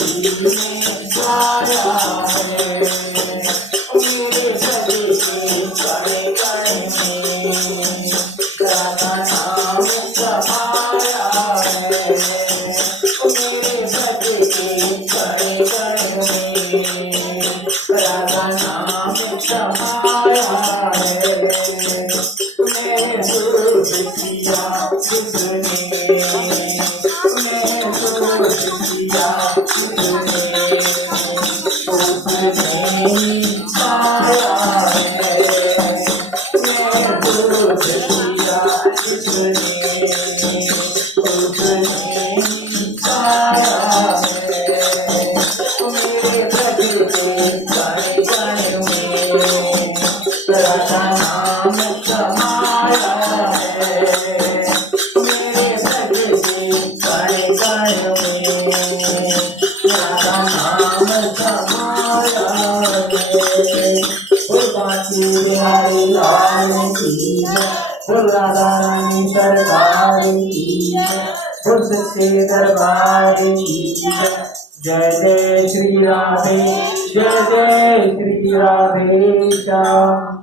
में छाया है, मेरे सभी के कण कण में राधा नाम समाया है, मेरे सभी के कण कण में राधा नाम समाया है। मैं दूध पिया तुझने, मैं दूध पिया तुझने, तुझने पाया है, मैं दूध पिया तुझने, तुझने पाया है, मेरे प्रभु के कण कण में राधा नाम समाया है, मेरे प्रभु के कण कण में राधा नाम समाया है। बांसुरी लाल की जय, राधा रानी सरकार की जय, सच्चे दरबार की जय। जय जय श्री राधे, जय जय श्री राधे श्याम।